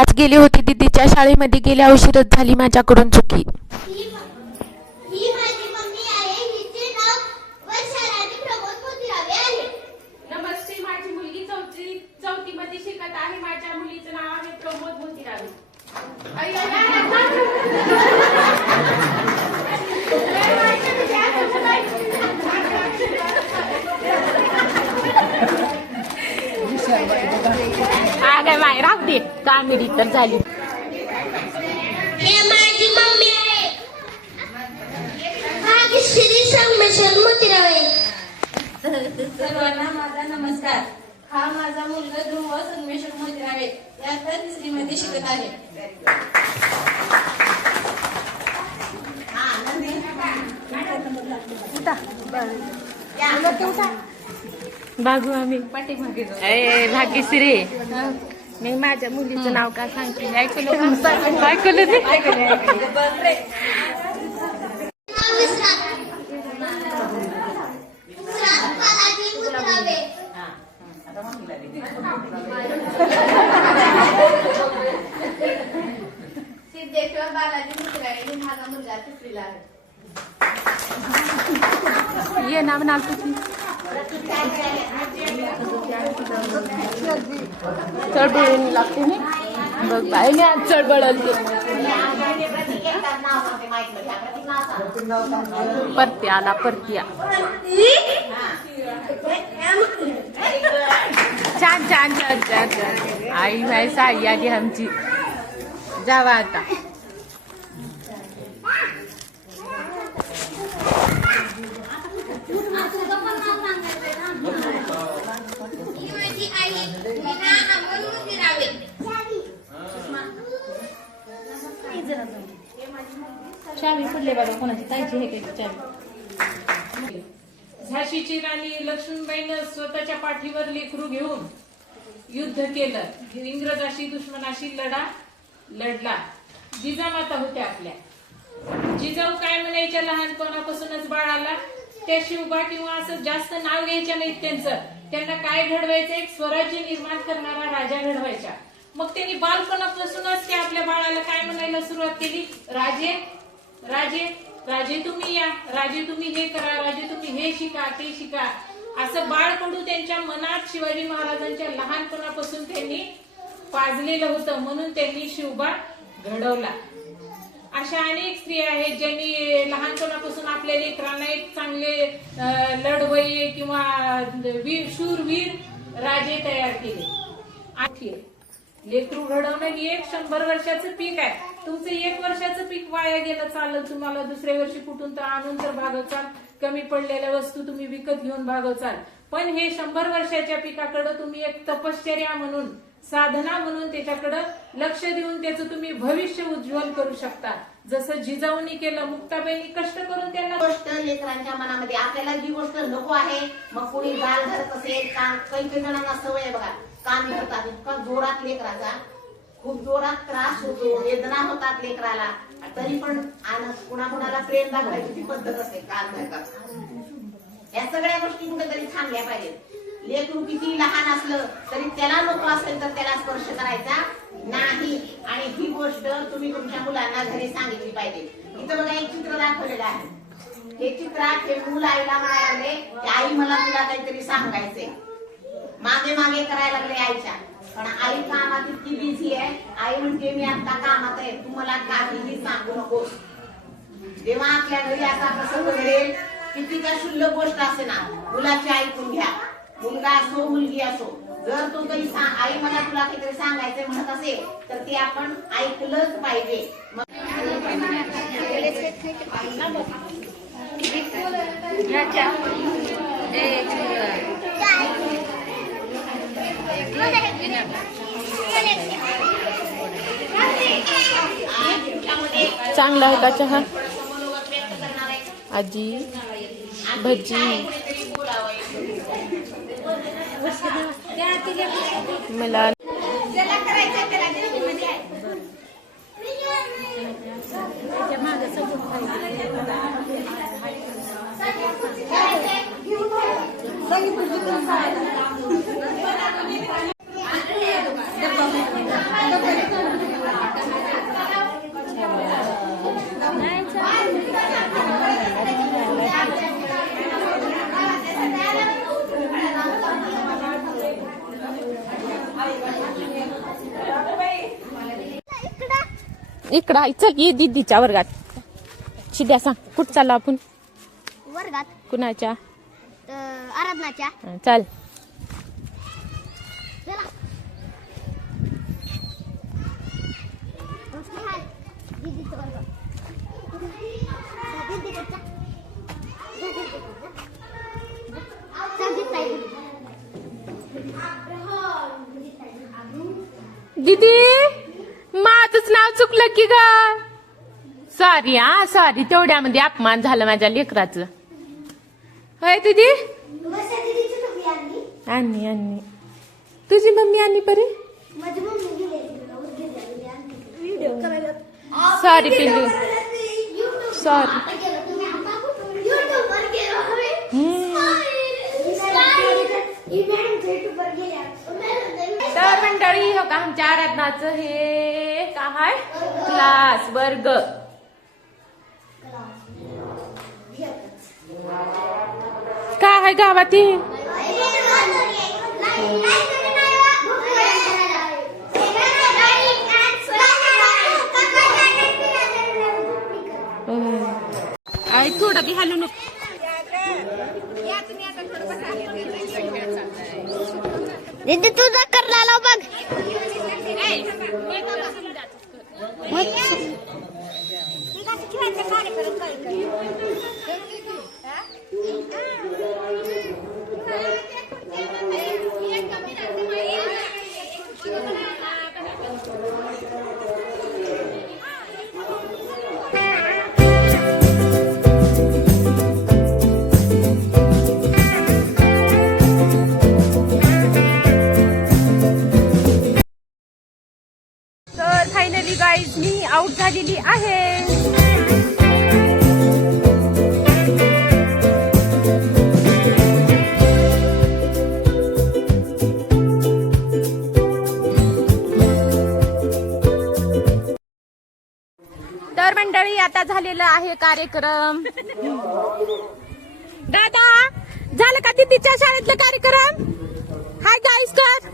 आज गेली होती दीदीच्या शाळेमध्ये. गेल्या उशीरच झाली माझ्याकडून चुकी. ही माझी मम्मी आहे. हिचे नाव वर्षाराणी प्रमोद मोतीरावे आहे. नमस्ते, माझी मुलगी चौथी मध्ये शिकत आहे. माझ्या मुलीचं नाव आहे प्रमोद मोतीरावे. काय माय राहू दे, कामेडी तर झाली. हे माझी मम्मी आहे. भाग्यश्री संमेश्वर मोतीरावे. सर्वांना माझा नमस्कार. हा माझा मुलगा ध्रुव संमेश्वर मोतीरावे इयत्ता 3री मध्ये शिकत आहे. बागू आम्ही भाग्यश्री. मी माझ्या मुलीचं नाव काय सांगते, ऐकलं ते. सिद्धेश्वर बालाजी मोतीरावे. ही माझा मुलगा 3रीला आहे. ये नाव नाव तुझी चढबळ लागते ना बघ बाई, मी आज चढबळते. परत्या छान छान छान छान छान. आई भाई साई आली आमची. जावा आता. ही माझी आई मीना अमोल मोतीरावे. चावी पडले बाबा कोणाची, ताईची हे काही चावी. झाशीची राणी लक्ष्मीबाईनं स्वतःच्या पाठीवर लेकरू घेऊन युद्ध केलं. इंग्रजाशी दुश्मनाशी लढला. जिजामाता होत्या आपल्या. जिजाऊ काय म्हणायच्या लहानपणापासूनच बाळाला, त्या शिवबा किंवा असं जास्त नाव घ्यायच्या नाहीत त्यांचं. त्यांना काय घडवायचं, एक स्वराज्य निर्माण करणारा राजा घडवायचा. मग त्यांनी बालपणापासूनच ते आपल्या बाळाला काय म्हणायला सुरुवात केली, राजे राजे राजे तुम्ही या, राजे तुम्ही हे करा, राजे तुम्ही हे शिका ते शिका. असं बाळकडू त्यांच्या मनात शिवाजी महाराजांच्या लहानपणापासून त्यांनी पाजलेलं होतं. म्हणून त्यांनी शिवबा घडवला. अशा अनेक स्त्रिया आहेत ज्यांनी लहानपणापासून आपल्या लेकरांना एक चांगले लढवय्ये किंवा शूरवीर राजे तयार केले. लेकरू घडवणं ही एक 100 वर्षाचं पीक आहे. तुमचं 1 वर्षाचं पीक वाया गेलं चालेल, तुम्हाला दुसऱ्या वर्षी कुठून तर आणून तर भागवचाल. कमी पडलेल्या वस्तू तुम्ही विकत घेऊन भागवचाल. पण हे 100 वर्षाच्या पिकाकडे तुम्ही एक तपश्चर्या म्हणून, साधना म्हणून त्याच्याकडे लक्ष देऊन त्याचं तुम्ही भविष्य उज्ज्वल करू शकता. जसं जिजाऊनी केलं. मुक्ताबाईंनी कष्ट करून त्यांना गोष्ट लेकरांच्या मनामध्ये, आपल्याला जी गोष्ट नको आहे, मग कोणी गाल धरत असेल, कान, काही जणांना सवय आहे बघा, कान धरतात. इतका जोरात लेकराचा खूप जोरात त्रास होतो, वेदना होतात लेकराला, तरी पण कुणाकुणाला प्रेम दाखवायची ती पद्धत असते, कान धरतात. या सगळ्या गोष्टी कुठेतरी थांबल्या पाहिजेत. लेकरू किती लहान असलं तरी त्याला नको असेल तर त्याला स्पर्श करायचा नाही. आणि ही गोष्ट तुम्ही तुमच्या मुलांना घरी सांगितली पाहिजे. इथं बघा एक चित्र दाखवलेलं आहे. हे चित्रात हे मूल आईला म्हणायला लागले की आई मला तुला काहीतरी सांगायचंय. मागे मागे करायला लागले आईच्या, पण आई कामात इतकी बिझी आहे. आई म्हणते मी आता कामात आहे, तू मला काहीही सांगू नकोस. जेव्हा आपल्या घरी असा प्रसंग घडेल, किती का शुल्लक गोष्ट असे ना, मुलाची ऐकून घ्या. मुलगा असो मुलगी असो, जर तो काही आई मला तुला काहीतरी सांगायचंय म्हणत असेल तर ते आपण ऐकलंच पाहिजे. चांगला आहे का चहा आजी? भजी मला इकडं आहे. चल ये दीदीच्या वर्गात. शिद्या सांग कुठं चाललो आपण? वर्गात कुणाच्या? आराधनाच्या. चल. चला. दीदीचं वर्ग. दीदीकडचा. दीदी माझंच नाव चुकलं की ग. सॉरी हा सॉरी. तेवढ्यामध्ये अपमान झालं माझ्या लेकराचं. होय दीदी? आणि आणि तुझी मम्मी आणि परी? सॉरी पिल्लू सॉरी. तर मंडळी हो का आमच्या आराधनाचं हे काय क्लास वर्ग. काय आहे गावात हे? आई थोडं बी हलू नको. दीदी तुझा करला लाव बघ. तर फायनली गाईज मी आउट झालेली आहे. तर मंडळी आता झालेला आहे कार्यक्रम. दादा झालं का दीदीच्या शाळेतलं कार्यक्रम? हाय गाईज कर.